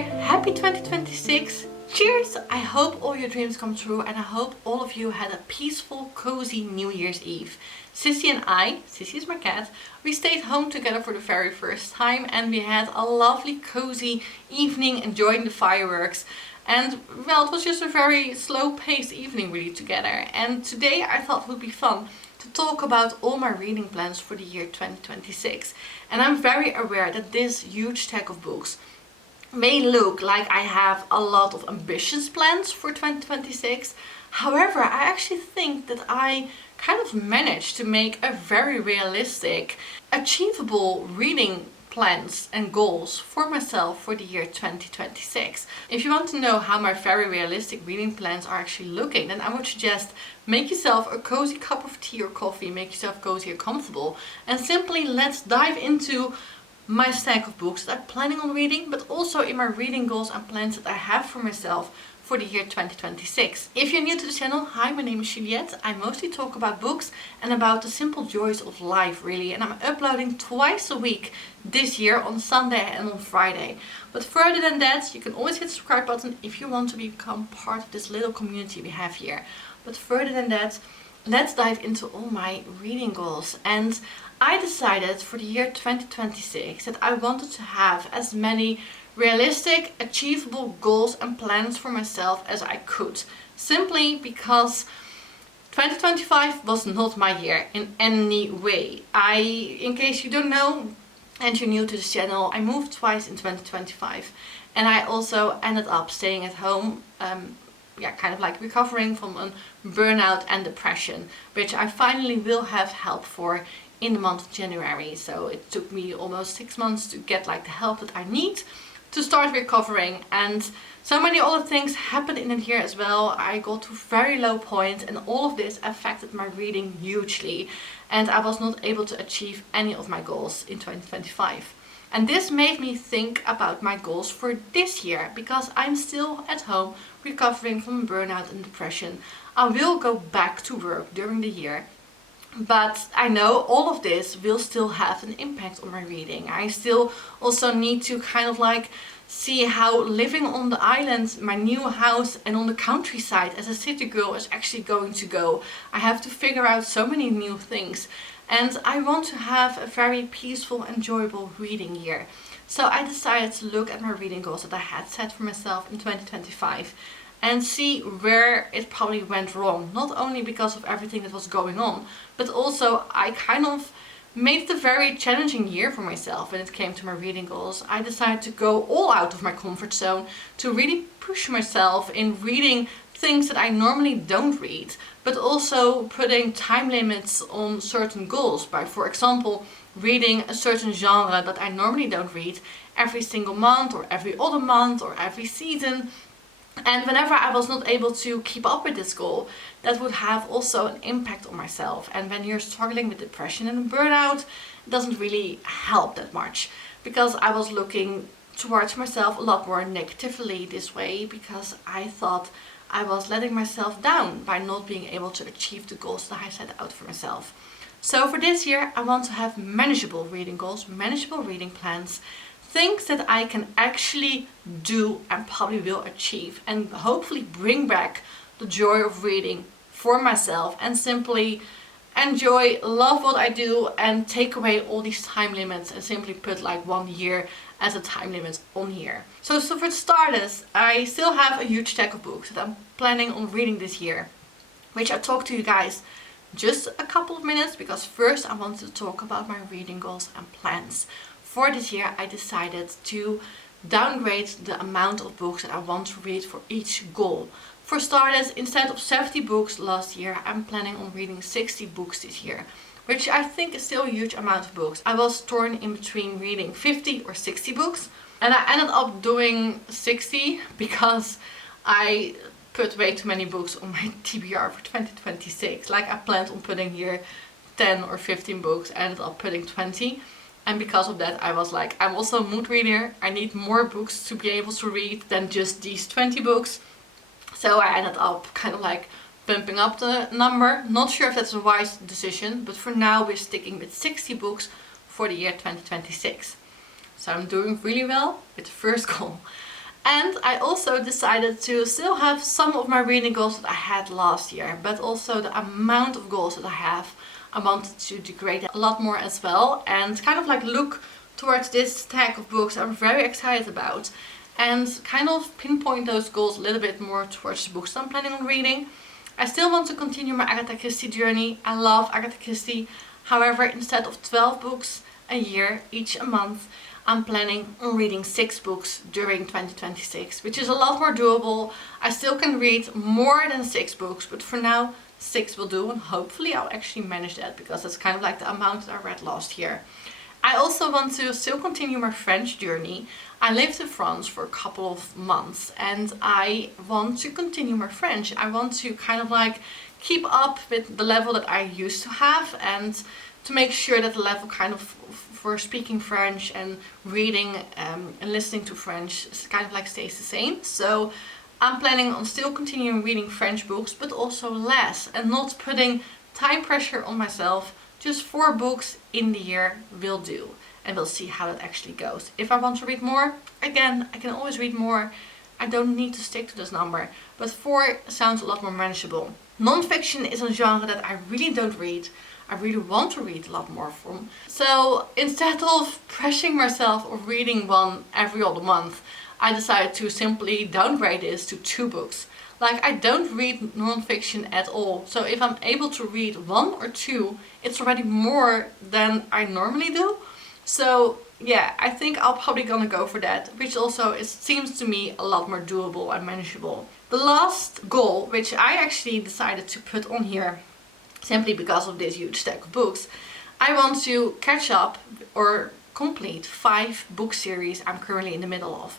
Year, happy 2026. Cheers! I hope all your dreams come true and I hope all of you had a peaceful, cozy New Year's Eve. Sissy and I, Sissy is my cat, we stayed home together for the very first time and we had a lovely, cozy evening enjoying the fireworks. And well, it was just a very slow-paced evening really together. And today I thought it would be fun to talk about all my reading plans for the year 2026. And I'm very aware that this huge stack of books may look like I have a lot of ambitious plans for 2026. However, I actually think that I kind of managed to make a very realistic, achievable reading plans and goals for myself for the year 2026. If you want to know how my very realistic reading plans are actually looking, then I would suggest make yourself a cozy cup of tea or coffee, make yourself cozy or comfortable, and simply let's dive into my stack of books that I'm planning on reading, but also in my reading goals and plans that I have for myself for the year 2026. If you're new to the channel, hi, my name is Juliette. I mostly talk about books and about the simple joys of life really, and I'm uploading twice a week this year on Sunday and on Friday. But further than that, you can always hit the subscribe button if you want to become part of this little community we have here. But further than that, let's dive into all my reading goals. And I decided for the year 2026 that I wanted to have as many realistic, achievable goals and plans for myself as I could. Simply because 2025 was not my year in any way. In case you don't know and you're new to this channel, I moved twice in 2025 and I also ended up staying at home, kind of like recovering from a burnout and depression, which I finally will have help for in the month of January. So it took me almost 6 months to get like the help that I need to start recovering, and so many other things happened in the year as well. I got to a very low point and all of this affected my reading hugely, and I was not able to achieve any of my goals in 2025. And this made me think about my goals for this year, because I'm still at home recovering from burnout and depression. I will go back to work during the year, but I know all of this will still have an impact on my reading. I still also need to kind of like see how living on the island, my new house, and on the countryside as a city girl is actually going to go. I have to figure out so many new things. And I want to have a very peaceful, enjoyable reading year. So I decided to look at my reading goals that I had set for myself in 2025 and see where it probably went wrong. Not only because of everything that was going on, but also I kind of made it a very challenging year for myself when it came to my reading goals. I decided to go all out of my comfort zone to really push myself in reading things that I normally don't read, but also putting time limits on certain goals by, for example, reading a certain genre that I normally don't read every single month or every other month or every season. And whenever I was not able to keep up with this goal, that would have also an impact on myself. And when you're struggling with depression and burnout, it doesn't really help that much, because I was looking towards myself a lot more negatively this way, because I thought I was letting myself down by not being able to achieve the goals that I set out for myself. So for this year, I want to have manageable reading goals, manageable reading plans, things that I can actually do and probably will achieve, and hopefully bring back the joy of reading for myself and simply enjoy, love what I do, and take away all these time limits and simply put like 1 year as a time limit on here. So for starters, I still have a huge stack of books that I'm planning on reading this year, which I'll talk to you guys just a couple of minutes, because first I want to talk about my reading goals and plans. For this year, I decided to downgrade the amount of books that I want to read for each goal. For starters, instead of 70 books last year, I'm planning on reading 60 books this year, which I think is still a huge amount of books. I was torn in between reading 50 or 60 books, and I ended up doing 60 because I put way too many books on my TBR for 2026. Like I planned on putting here 10 or 15 books, I ended up putting 20. And because of that, I was like, I'm also a mood reader. I need more books to be able to read than just these 20 books. So I ended up kind of like bumping up the number. Not sure if that's a wise decision, but for now we're sticking with 60 books for the year 2026. So I'm doing really well with the first goal. And I also decided to still have some of my reading goals that I had last year, but also the amount of goals that I have, I wanted to degrade a lot more as well, and kind of like look towards this stack of books I'm very excited about, and kind of pinpoint those goals a little bit more towards the books that I'm planning on reading. I still want to continue my Agatha Christie journey. I love Agatha Christie. However, instead of 12 books a year, each a month, I'm planning on reading 6 books during 2026, which is a lot more doable. I still can read more than 6 books, but for now 6 will do, and hopefully I'll actually manage that, because that's kind of like the amount that I read last year. I also want to still continue my French journey. I lived in France for a couple of months and I want to continue my French. I want to kind of like keep up with the level that I used to have, and to make sure that the level kind of for speaking French and reading and listening to French kind of like stays the same. So I'm planning on still continuing reading French books, but also less, and not putting time pressure on myself. Just 4 books in the year will do, and we'll see how that actually goes. If I want to read more, again, I can always read more. I don't need to stick to this number, but 4 sounds a lot more manageable. Non-fiction is a genre that I really don't read. I really want to read a lot more from. So instead of pressuring myself of reading one every other month, I decided to simply downgrade this to 2 books. Like, I don't read non-fiction at all. So if I'm able to read 1 or 2, it's already more than I normally do. So yeah, I think I'll probably gonna go for that, which also seems to me a lot more doable and manageable. The last goal, which I actually decided to put on here simply because of this huge stack of books, I want to catch up or complete 5 book series I'm currently in the middle of.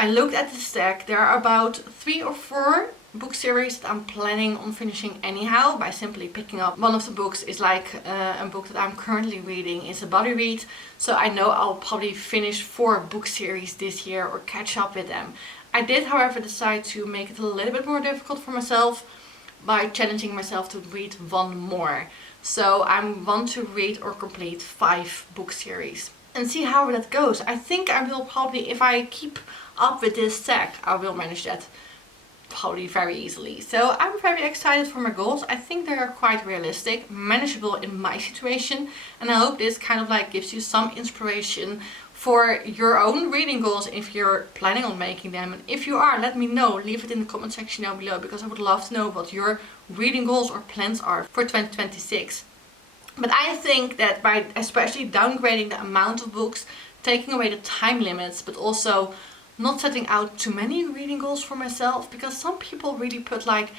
I looked at the stack. There are about 3 or 4 book series that I'm planning on finishing anyhow by simply picking up. One of the books is like a book that I'm currently reading is a buddy read, so I know I'll probably finish 4 book series this year or catch up with them. I did, however, decide to make it a little bit more difficult for myself by challenging myself to read 1 more. So I want to read or complete 5 book series and see how that goes. I think I will probably, if I keep up with this stack, I will manage that probably very easily. So I'm very excited for my goals. I think they are quite realistic, manageable in my situation, and I hope this kind of like gives you some inspiration for your own reading goals if you're planning on making them. And if you are, let me know. Leave it in the comment section down below, because I would love to know what your reading goals or plans are for 2026. But I think that by especially downgrading the amount of books, taking away the time limits, but also not setting out too many reading goals for myself, because some people really put like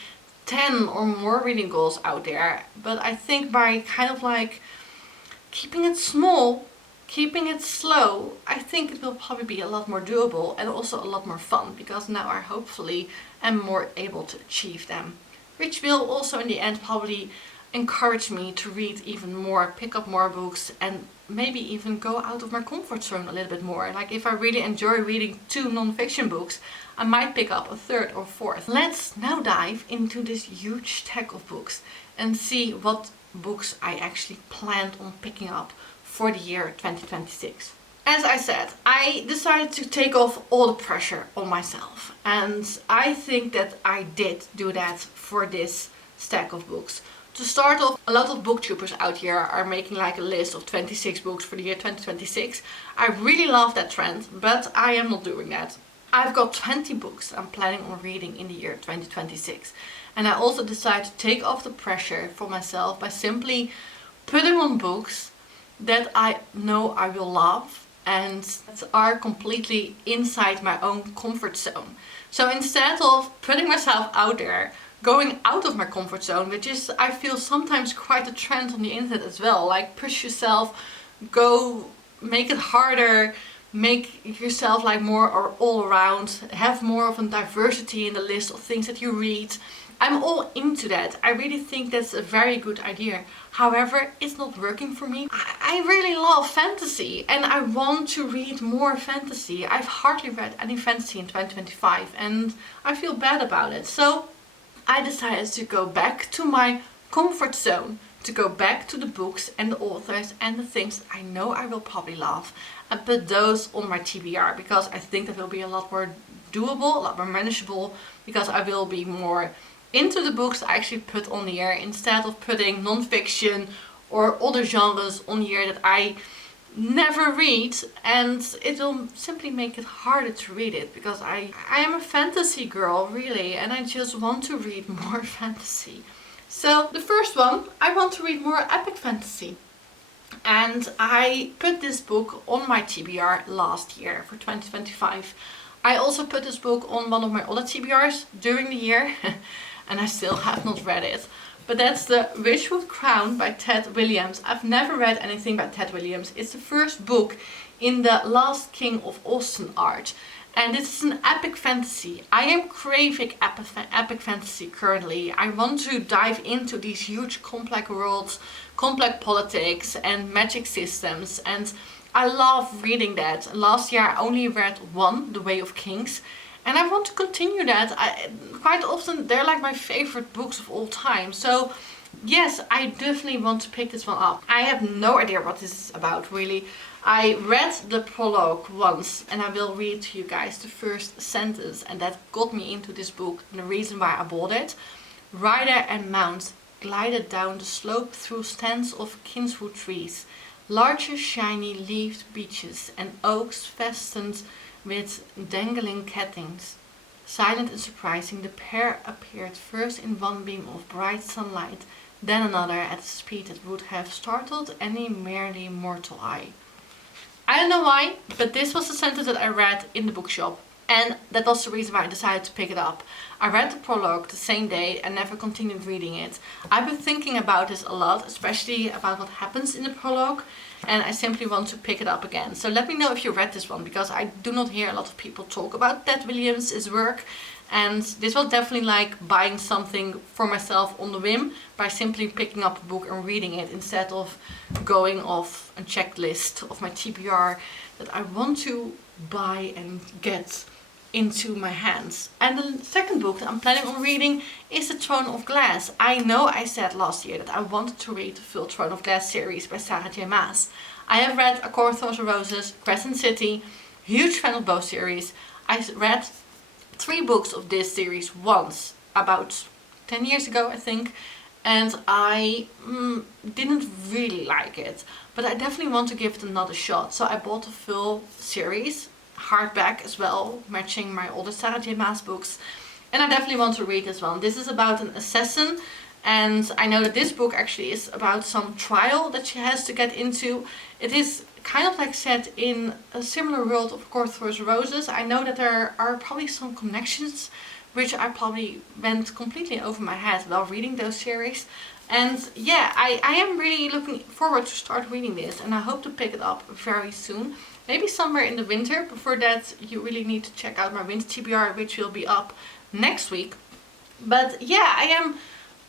10 or more reading goals out there. But I think by kind of like keeping it small, keeping it slow, I think it will probably be a lot more doable and also a lot more fun, because now I hopefully am more able to achieve them, which will also in the end probably encourage me to read even more, pick up more books, and maybe even go out of my comfort zone a little bit more. Like if I really enjoy reading 2 non-fiction books, I might pick up a 3rd or 4th. Let's now dive into this huge stack of books and see what books I actually planned on picking up for the year 2026. As I said, I decided to take off all the pressure on myself, and I think that I did do that for this stack of books. To start off, a lot of booktubers out here are making like a list of 26 books for the year 2026. I really love that trend, but I am not doing that. I've got 20 books I'm planning on reading in the year 2026. And I also decided to take off the pressure for myself by simply putting on books that I know I will love and that are completely inside my own comfort zone. So instead of putting myself out there, going out of my comfort zone, which is, I feel, sometimes quite a trend on the internet as well, like push yourself, go make it harder, make yourself like more or all around, have more of a diversity in the list of things that you read. I'm all into that. I really think that's a very good idea. However, it's not working for me. I really love fantasy and I want to read more fantasy. I've hardly read any fantasy in 2025 and I feel bad about it. So I decided to go back to my comfort zone, to go back to the books and the authors and the things I know I will probably love, and put those on my TBR, because I think that will be a lot more doable, a lot more manageable, because I will be more into the books I actually put on here instead of putting non-fiction or other genres on here that I never read, and it will simply make it harder to read it, because I am a fantasy girl really, and I just want to read more fantasy. So the first one, I want to read more epic fantasy. And I put this book on my TBR last year for 2025. I also put this book on one of my other TBRs during the year and I still have not read it. But that's The Witchwood Crown by Ted Williams. I've never read anything by Ted Williams. It's the first book in the Last King of Austen art. And it's an epic fantasy. I am craving epic fantasy currently. I want to dive into these huge complex worlds, complex politics and magic systems. And I love reading that. Last year I only read one, The Way of Kings. And I want to continue that. Quite often they're like my favorite books of all time. So yes, I definitely want to pick this one up. I have no idea what this is about really. I read the prologue once and I will read to you guys the first sentence, and that got me into this book and the reason why I bought it. Rider and mount glided down the slope through stands of kingswood trees, larger shiny leaved beeches and oaks festooned with dangling catkins. Silent and surprising, the pair appeared first in one beam of bright sunlight, then another at a speed that would have startled any merely mortal eye. I don't know why, but this was the sentence that I read in the bookshop, and that was the reason why I decided to pick it up. I read the prologue the same day and never continued reading it. I've been thinking about this a lot, especially about what happens in the prologue, and I simply want to pick it up again. So let me know if you read this one, because I do not hear a lot of people talk about Ted Williams' work. And this was definitely like buying something for myself on the whim by simply picking up a book and reading it, instead of going off a checklist of my TBR that I want to buy and get into my hands. And the second book that I'm planning on reading is The Throne of Glass. I know I said last year that I wanted to read the full Throne of Glass series by Sarah J Maas. I have read A Court of Thorns and Roses, Crescent City, huge fan of both series. I read 3 books of this series once, about 10 years ago I think, and I didn't really like it, but I definitely want to give it another shot. So I bought the full series, hardback as well, matching my older Sarah J Maas books, and I definitely want to read this one. This is about an assassin, and I know that this book actually is about some trial that she has to get into. It is kind of like set in a similar world of Court of Thorns and Roses. I know that there are probably some connections which I probably went completely over my head while reading those series. And yeah, I am really looking forward to start reading this, and I hope to pick it up very soon. Maybe somewhere in the winter. Before that, you really need to check out my winter TBR, which will be up next week. But yeah, I am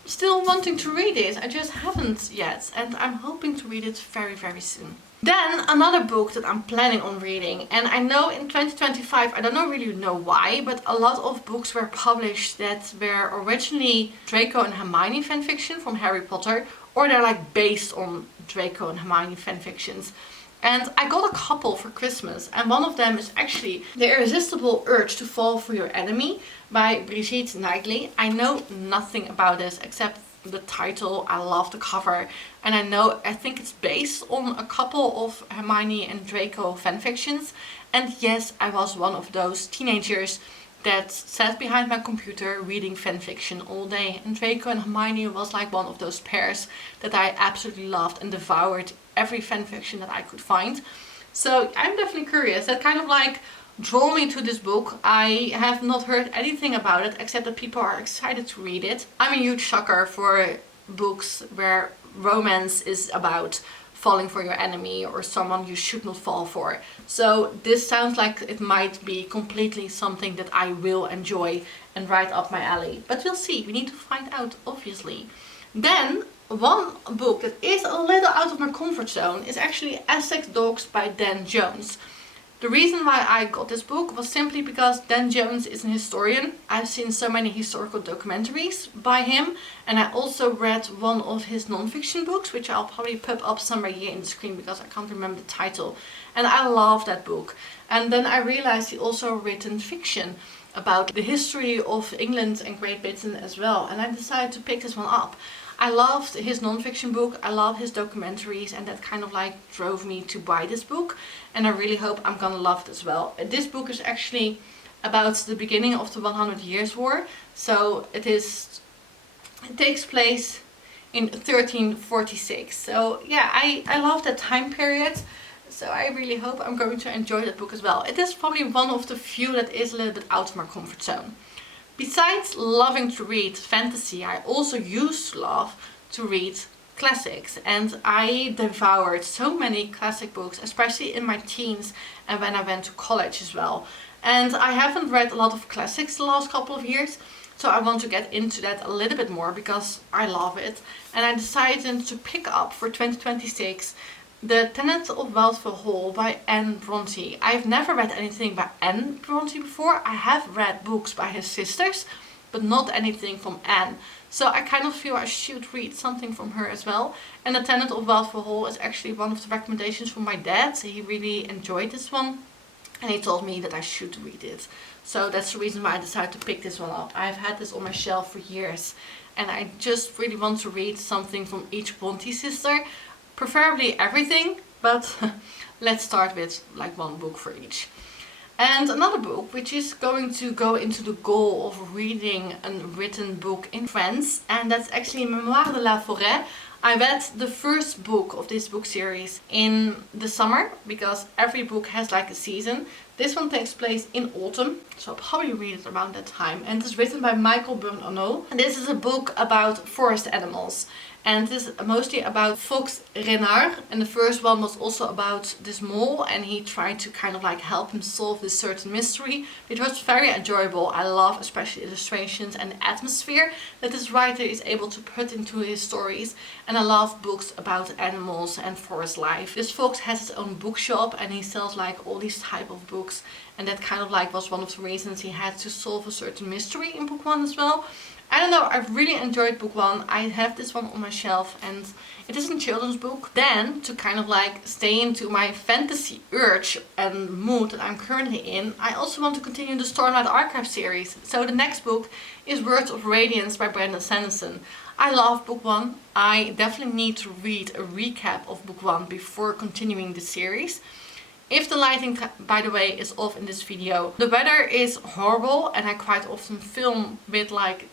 still wanting to read it. I just haven't yet, and I'm hoping to read it very, very soon. Then another book that I'm planning on reading, and I know in 2025, I don't really know why, but a lot of books were published that were originally Draco and Hermione fanfiction from Harry Potter, or they're like based on Draco and Hermione fanfictions. And I got a couple for Christmas, and one of them is actually The Irresistible Urge to Fall for Your Enemy by Brigitte Knightley. I know nothing about this except the title. I love the cover, and I think it's based on a couple of Hermione and Draco fanfictions. And yes, I was one of those teenagers that sat behind my computer reading fanfiction all day, and Draco and Hermione was like one of those pairs that I absolutely loved and devoured every fanfiction that I could find. So I'm definitely curious. That kind of like drew me to this book. I have not heard anything about it except that people are excited to read it. I'm a huge sucker for books where romance is about falling for your enemy or someone you should not fall for. So this sounds like it might be completely something that I will enjoy and right up my alley. But we'll see. We need to find out, obviously. Then one book that is a little out of my comfort zone is actually Essex Dogs by Dan Jones. The reason why I got this book was simply because Dan Jones is an historian. I've seen so many historical documentaries by him, and I also read one of his non-fiction books, which I'll probably pop up somewhere here in the screen because I can't remember the title. And I love that book. And then I realized he also written fiction about the history of England and Great Britain as well, and I decided to pick this one up. I loved his non-fiction book, I love his documentaries, and that kind of like drove me to buy this book, and I really hope I'm gonna love it as well. This book is actually about the beginning of the 100 Years' War, so it takes place in 1346. So yeah, I love that time period, so I really hope I'm going to enjoy that book as well. It is probably one of the few that is a little bit out of my comfort zone. Besides loving to read fantasy, I also used to love to read classics, and I devoured so many classic books, especially in my teens and when I went to college as well. And I haven't read a lot of classics the last couple of years, so I want to get into that a little bit more because I love it. And I decided to pick up for 2026 The Tenets of Wealthful Hall by Anne Bronte. I've never read anything by Anne Bronte before. I have read books by his sisters, but not anything from Anne. So I kind of feel I should read something from her as well. And The Tenet of Wealthful Hall is actually one of the recommendations from my dad. He really enjoyed this one, and he told me that I should read it. So that's the reason why I decided to pick this one up. I've had this on my shelf for years, and I just really want to read something from each Bronte sister. Preferably everything, but let's start with like one book for each. And another book which is going to go into the goal of reading a written book in French, and that's actually Mémoires de la Forêt. I read the first book of this book series in the summer because every book has like a season. This one takes place in autumn, so I'll probably read it around that time. And it's written by Michael Byrne-Arnault. And this is a book about forest animals. And this is mostly about Fox Renard. And the first one was also about this mole, and he tried to kind of like help him solve this certain mystery. It was very enjoyable. I love especially illustrations and the atmosphere that this writer is able to put into his stories. And I love books about animals and forest life. This Fox has his own bookshop, and he sells like all these type of books. And that kind of like was one of the reasons he had to solve a certain mystery in book one as well. I don't know, I've really enjoyed book one. I have this one on my shelf, and it is a children's book. Then, to kind of like stay into my fantasy urge and mood that I'm currently in, I also want to continue the Stormlight Archive series. So the next book is Words of Radiance by Brandon Sanderson. I love book one. I definitely need to read a recap of book one before continuing the series. If the lighting, by the way, is off in this video, the weather is horrible, and I quite often film with like,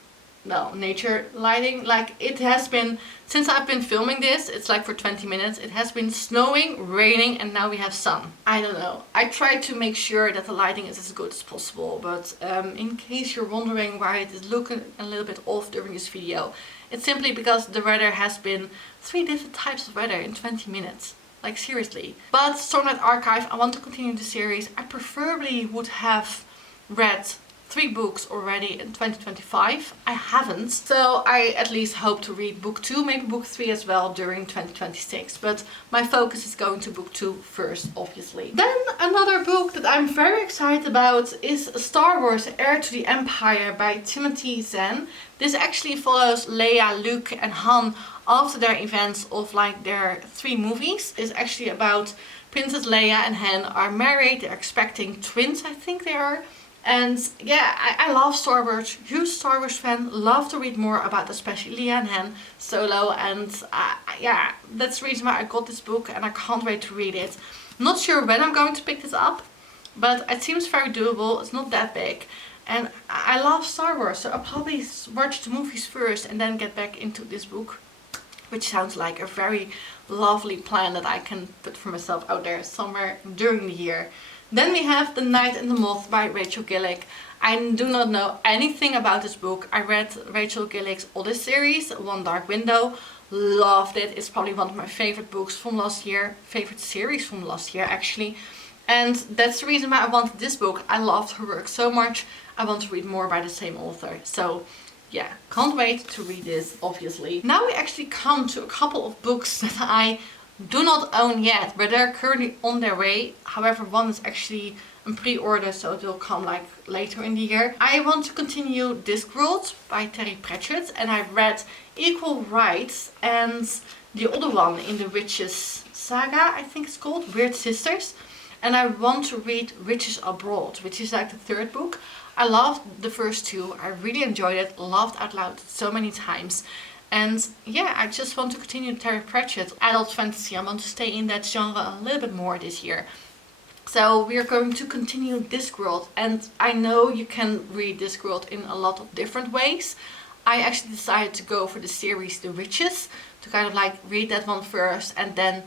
well, nature lighting. Like, it has been, since I've been filming this, it's like for 20 minutes, it has been snowing, raining, and now we have sun. I don't know. I try to make sure that the lighting is as good as possible, but in case you're wondering why it is looking a little bit off during this video, it's simply because the weather has been 3 different types of weather in 20 minutes. Like, seriously. But Stormlight Archive, I want to continue the series. I preferably would have read 3 books already in 2025. I haven't, so I at least hope to read book 2, maybe book 3 as well during 2026. But my focus is going to book 2 first, obviously. Then another book that I'm very excited about is Star Wars Heir to the Empire by Timothy Zahn. This actually follows Leia, Luke and Han after their events of like their 3 movies. It's actually about Princess Leia and Han are married, they're expecting twins, I think they are. And yeah, I love Star Wars, huge Star Wars fan, love to read more about especially Leia and Han solo, and yeah, that's the reason why I got this book and I can't wait to read it. Not sure when I'm going to pick this up, but it seems very doable, it's not that big. And I love Star Wars, so I'll probably watch the movies first and then get back into this book. Which sounds like a very lovely plan that I can put for myself out there somewhere during the year. Then we have The Knight and the Moth by Rachel Gillick. I do not know anything about this book. I read Rachel Gillick's oldest series, One Dark Window. Loved it. It's probably one of my favorite books from last year. Favorite series from last year, actually. And that's the reason why I wanted this book. I loved her work so much. I want to read more by the same author. So yeah, can't wait to read this, obviously. Now we actually come to a couple of books that I do not own yet, but they're currently on their way. However, one is actually in pre-order, so it will come like later in the year. I want to continue Discworld by Terry Pratchett, and I've read Equal Rights and the other one in the Witches saga, I think it's called, Weird Sisters. And I want to read Witches Abroad, which is like the third book. I loved the first two. I really enjoyed it, laughed out loud so many times. And yeah, I just want to continue Terry Pratchett, adult fantasy. I want to stay in that genre a little bit more this year. So we are going to continue Discworld, and I know you can read Discworld in a lot of different ways. I actually decided to go for the series The Witches, to kind of like read that one first and then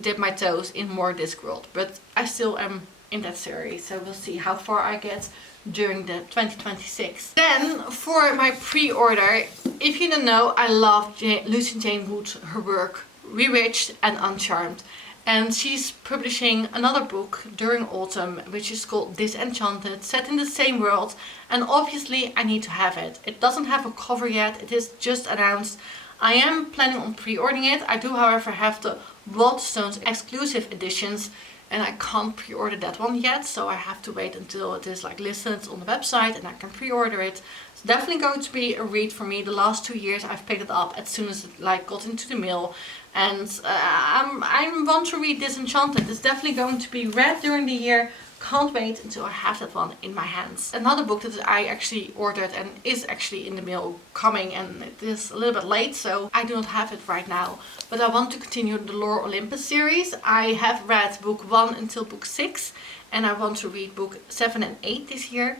dip my toes in more Discworld. But I still am in that series, so we'll see how far I get during the 2026. Then for my pre-order, if you don't know, I love Lucy Jane Wood, her work Bewitched and Uncharmed. And she's publishing another book during autumn, which is called Disenchanted, set in the same world. And obviously I need to have it. It doesn't have a cover yet, it is just announced. I am planning on pre-ordering it. I do, however, have the Waterstones exclusive editions, and I can't pre-order that one yet, so I have to wait until it is like listed on the website and I can pre-order it. It's definitely going to be a read for me. The last 2 years I've picked it up as soon as it like got into the mail, and I want to read Disenchanted. It's definitely going to be read during the year. Can't wait until I have that one in my hands. Another book that I actually ordered and is actually in the mail coming, and it is a little bit late, so I do not have it right now. But I want to continue the Lore Olympus series. I have read book 1 until book 6, and I want to read book 7 and 8 this year.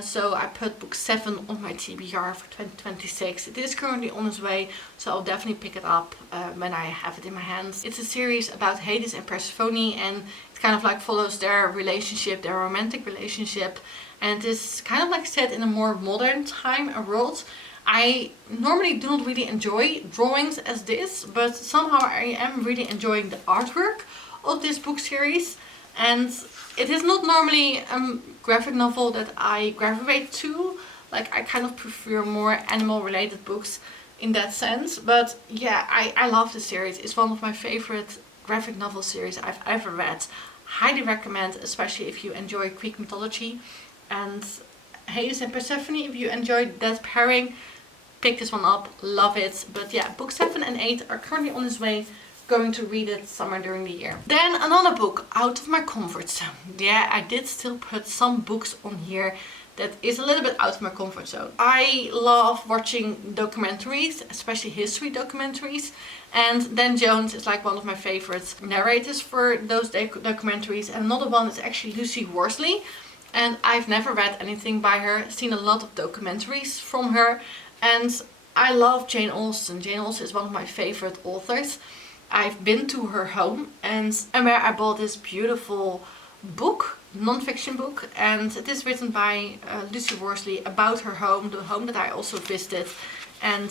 So I put book 7 on my TBR for 2026. It is currently on its way, so I'll definitely pick it up when I have it in my hands. It's a series about Hades and Persephone, and it kind of like follows their relationship, their romantic relationship, and it's kind of like set in a more modern time and world. I normally do not really enjoy drawings as this, but somehow I am really enjoying the artwork of this book series. And it is not normally a graphic novel that I gravitate to. Like, I kind of prefer more animal related books in that sense. But yeah, I love this series. It's one of my favorite graphic novel series I've ever read. Highly recommend, especially if you enjoy Greek mythology. And Hades and Persephone, if you enjoyed that pairing, pick this one up. Love it. But yeah, book 7 and 8 are currently on its way. Going to read it somewhere during the year. Then another book out of my comfort zone. Yeah, I did still put some books on here that is a little bit out of my comfort zone. I love watching documentaries, especially history documentaries, and Dan Jones is like one of my favorite narrators for those documentaries. And another one is actually Lucy Worsley, and I've never read anything by her, seen a lot of documentaries from her, and I love Jane Austen. Jane Austen is one of my favorite authors. I've been to her home and where I bought this beautiful book, non-fiction book, and it is written by Lucy Worsley about her home, the home that I also visited. And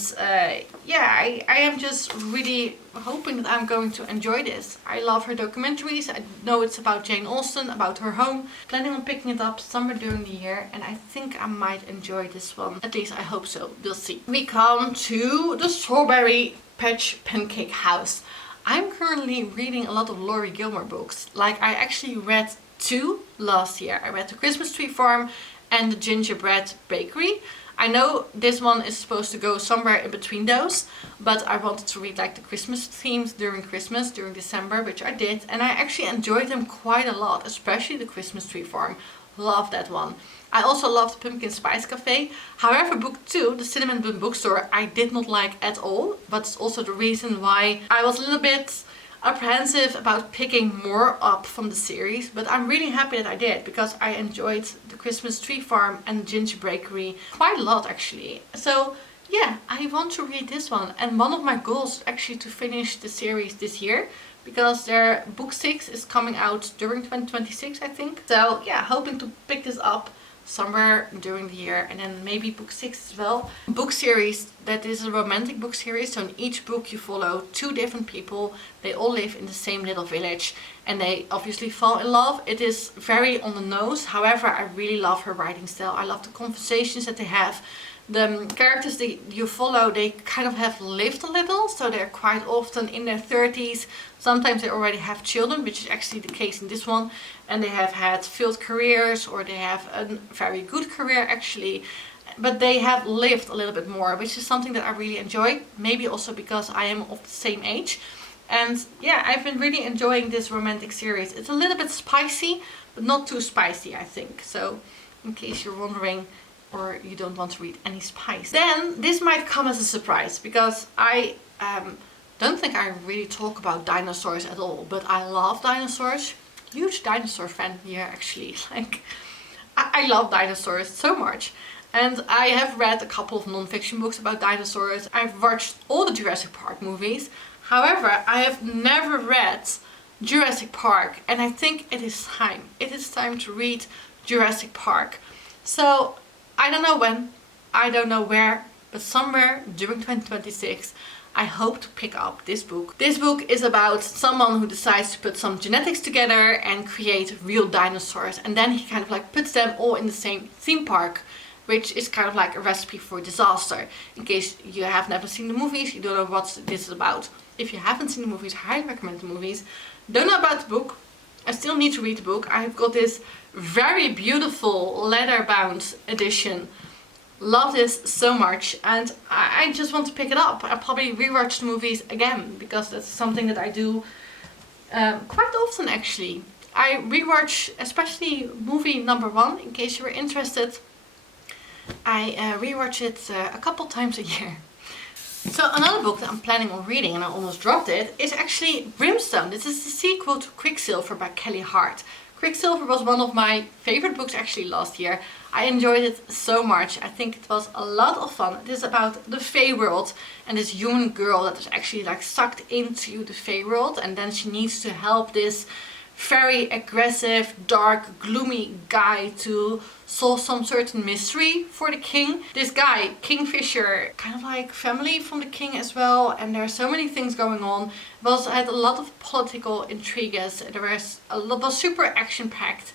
yeah, I am just really hoping that I'm going to enjoy this. I love her documentaries. I know it's about Jane Austen, about her home. Planning on picking it up somewhere during the year, and I think I might enjoy this one. At least I hope so. We'll see. We come to the Strawberry Patch Pancake House. I'm currently reading a lot of Laurie Gilmore books. Like, I actually read 2 last year. I read The Christmas Tree Farm and The Gingerbread Bakery. I know this one is supposed to go somewhere in between those, but I wanted to read like the Christmas themes during Christmas, during December, which I did. And I actually enjoyed them quite a lot, especially The Christmas Tree Farm. Love that one. I also loved Pumpkin Spice Cafe. However, book 2, The Cinnamon Bun Bookstore, I did not like at all. But it's also the reason why I was a little bit apprehensive about picking more up from the series. But I'm really happy that I did, because I enjoyed The Christmas Tree Farm and Ginger Bakery quite a lot actually. So yeah, I want to read this one. And one of my goals is actually to finish the series this year, because their book 6 is coming out during 2026, I think. So yeah, hoping to pick this up somewhere during the year, and then maybe book 6 as well. Book series that is a romantic book series, so in each book you follow 2 different people. They all live in the same little village and they obviously fall in love. It is very on the nose, however I really love her writing style. I love the conversations that they have The characters that you follow, they kind of have lived a little, so they're quite often in their 30s. Sometimes they already have children, which is actually the case in this one, and they have had failed careers, or they have a very good career actually, but they have lived a little bit more, which is something that I really enjoy. Maybe also because I am of the same age. And yeah, I've been really enjoying this romantic series. It's a little bit spicy, but not too spicy, I think. So in case you're wondering, or you don't want to read any spice, then this might come as a surprise, because I don't think I really talk about dinosaurs at all, but I love dinosaurs. Huge dinosaur fan here actually. Like, I love dinosaurs so much. And I have read a couple of non-fiction books about dinosaurs. I've watched all the Jurassic Park movies. However, I have never read Jurassic Park, and I think it is time. It is time to read Jurassic Park. So I don't know when, I don't know where, but somewhere during 2026 I hope to pick up this book. This book is about someone who decides to put some genetics together and create real dinosaurs, and then he kind of like puts them all in the same theme park, which is kind of like a recipe for disaster. In case you have never seen the movies, you don't know what this is about. If you haven't seen the movies, I highly recommend the movies. Don't know about the book, I still need to read the book. I've got this very beautiful leather-bound edition. Love this so much, and I just want to pick it up. I'll probably rewatch the movies again, because that's something that I do quite often actually. I rewatch especially movie number 1, in case you were interested. I rewatch it a couple times a year. So another book that I'm planning on reading, and I almost dropped it, is actually Brimstone. This is the sequel to Quicksilver by Kelly Hart. Quicksilver was one of my favorite books actually last year. I enjoyed it so much. I think it was a lot of fun. It is about the Fae world and this human girl that is actually like sucked into the Fae world, and then she needs to help this very aggressive, dark, gloomy guy to solve some certain mystery for the king. This guy, Kingfisher, kind of like family from the king as well, and there are so many things going on. It also had a lot of political intrigues. There was a lot, was super action packed,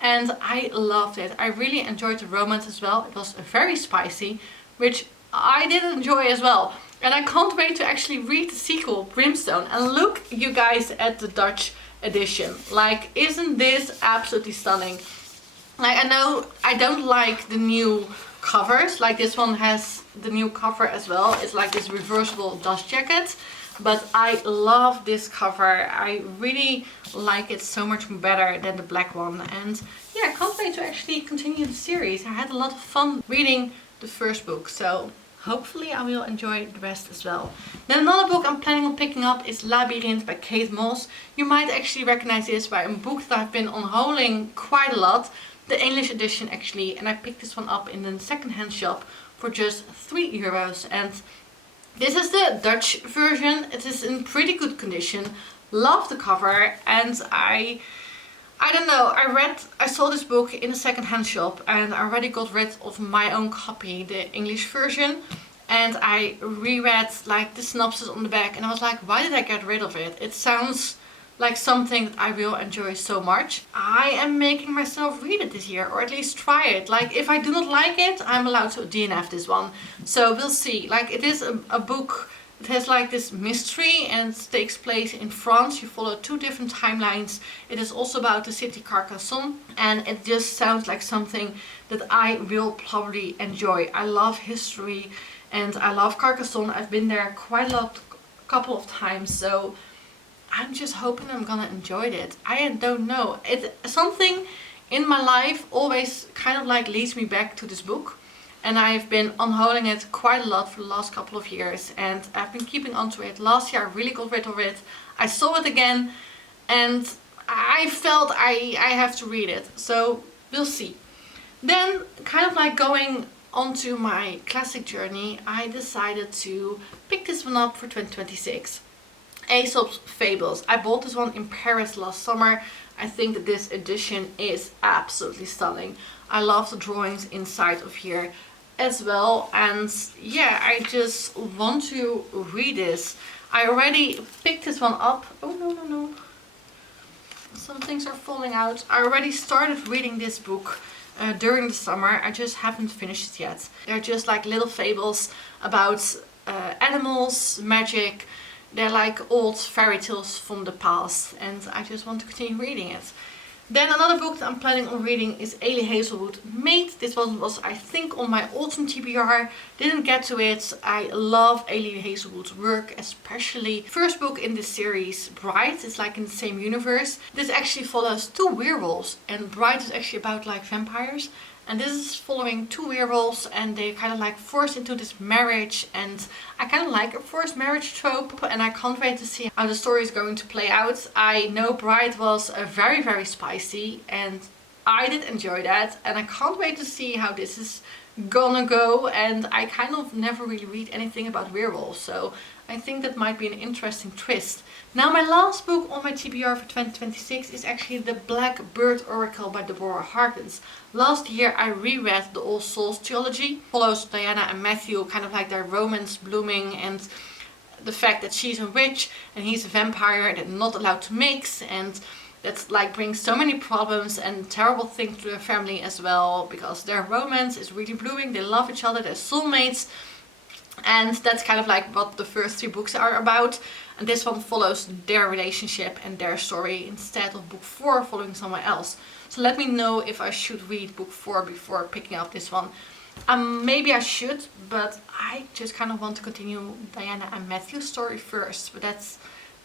and I loved it. I really enjoyed the romance as well. It was very spicy, which I did enjoy as well. And I can't wait to actually read the sequel, Brimstone. And look, you guys, at the Dutch edition. Like, isn't this absolutely stunning? Like, I know I don't like the new covers. Like, this one has the new cover as well. It's like this reversible dust jacket, but I love this cover. I really like it so much better than the black one. And yeah, I can't wait to actually continue the series. I had a lot of fun reading the first book, so hopefully I will enjoy the rest as well. Then another book I'm planning on picking up is Labyrinth by Kate Moss. You might actually recognize this by a book that I've been unhauling quite a lot. The English edition actually, and I picked this one up in the second-hand shop for just €3. And this is the Dutch version. It is in pretty good condition. Love the cover, and I don't know, I saw this book in a second-hand shop, and I already got rid of my own copy, the English version, and I reread like the synopsis on the back, and I was like, why did I get rid of it? It sounds like something that I will enjoy so much. I am making myself read it this year, or at least try it. Like, if I do not like it, I'm allowed to DNF this one. So we'll see. Like, it is a book. It has like this mystery, and it takes place in France. You follow 2 different timelines. It is also about the city Carcassonne, and it just sounds like something that I will probably enjoy. I love history, and I love Carcassonne. I've been there quite a couple of times, so I'm just hoping I'm gonna enjoy it. I don't know. Something in my life always kind of like leads me back to this book. And I've been unhauling it quite a lot for the last couple of years, and I've been keeping on to it. Last year I really got rid of it. I saw it again, and I felt I have to read it. So we'll see. Then, kind of like going onto my classic journey, I decided to pick this one up for 2026. Aesop's Fables. I bought this one in Paris last summer. I think that this edition is absolutely stunning. I love the drawings inside of here as well, and yeah, I just want to read this. I already picked this one up. Oh no, some things are falling out. I already started reading this book during the summer. I just haven't finished it yet. They're just like little fables about animals, magic. They're like old fairy tales from the past, and I just want to continue reading it. Then another book that I'm planning on reading is Ailey Hazelwood Mate. This one was, I think, on my autumn TBR. Didn't get to it. I love Ailey Hazelwood's work, especially first book in this series, Bright. It's like in the same universe. This actually follows two werewolves, and Bright is actually about like vampires. And this is following two werewolves, and they kind of like forced into this marriage, and I kind of like a forced marriage trope, and I can't wait to see how the story is going to play out. I know Bride was very, very spicy, and I did enjoy that, and I can't wait to see how this is gonna go. And I kind of never really read anything about werewolves, so I think that might be an interesting twist. Now, my last book on my TBR for 2026 is actually The Black Bird Oracle by Deborah Harkins. Last year I reread the All Souls trilogy. Follows Diana and Matthew, kind of like their romance blooming, and the fact that she's a witch and he's a vampire and they're not allowed to mix, and that's like brings so many problems and terrible things to their family as well, because their romance is really blooming. They love each other, they're soulmates. And that's kind of like what the first three books are about. And this one follows their relationship and their story instead of book 4 following someone else. So let me know if I should read book 4 before picking up this one. Maybe I should, but I just kind of want to continue Diana and Matthew's story first. But that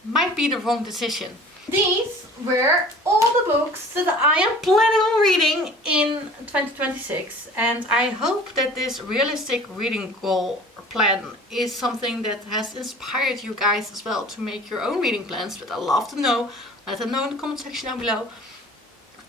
might be the wrong decision. These were all the books that I am planning on reading in 2026, and I hope that this realistic reading goal or plan is something that has inspired you guys as well to make your own reading plans. But I'd love to know. Let them know in the comment section down below.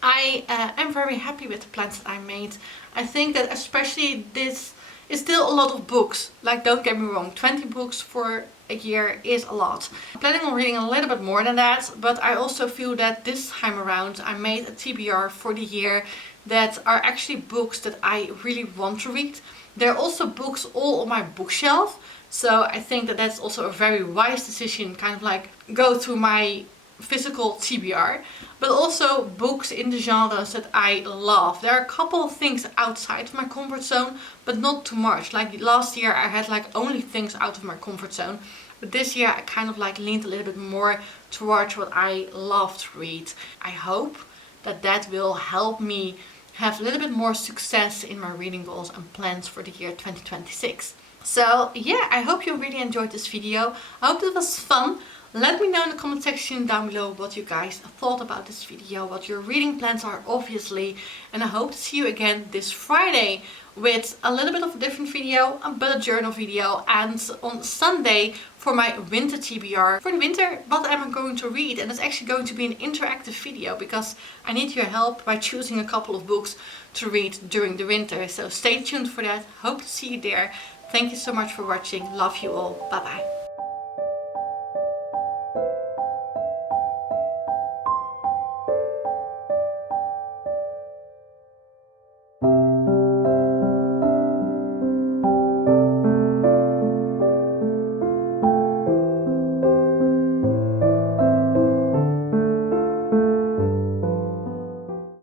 I am very happy with the plans that I made. I think that especially this is still a lot of books. Like, don't get me wrong, 20 books for a year is a lot. I'm planning on reading a little bit more than that, but I also feel that this time around I made a TBR for the year that are actually books that I really want to read. There are also books all on my bookshelf, so I think that that's also a very wise decision, kind of like go through my physical TBR, but also books in the genres that I love. There are a couple of things outside of my comfort zone, but not too much. Like last year I had like only things out of my comfort zone, but this year I kind of like leaned a little bit more towards what I love to read. I hope that that will help me have a little bit more success in my reading goals and plans for the year 2026. So yeah, I hope you really enjoyed this video. I hope it was fun. Let me know in the comment section down below what you guys thought about this video, what your reading plans are obviously, and I hope to see you again this Friday with a little bit of a different video, a bullet journal video, and on Sunday for my winter TBR. For the winter, what am I going to read? And it's actually going to be an interactive video because I need your help by choosing a couple of books to read during the winter. So stay tuned for that. Hope to see you there. Thank you so much for watching. Love you all. Bye bye.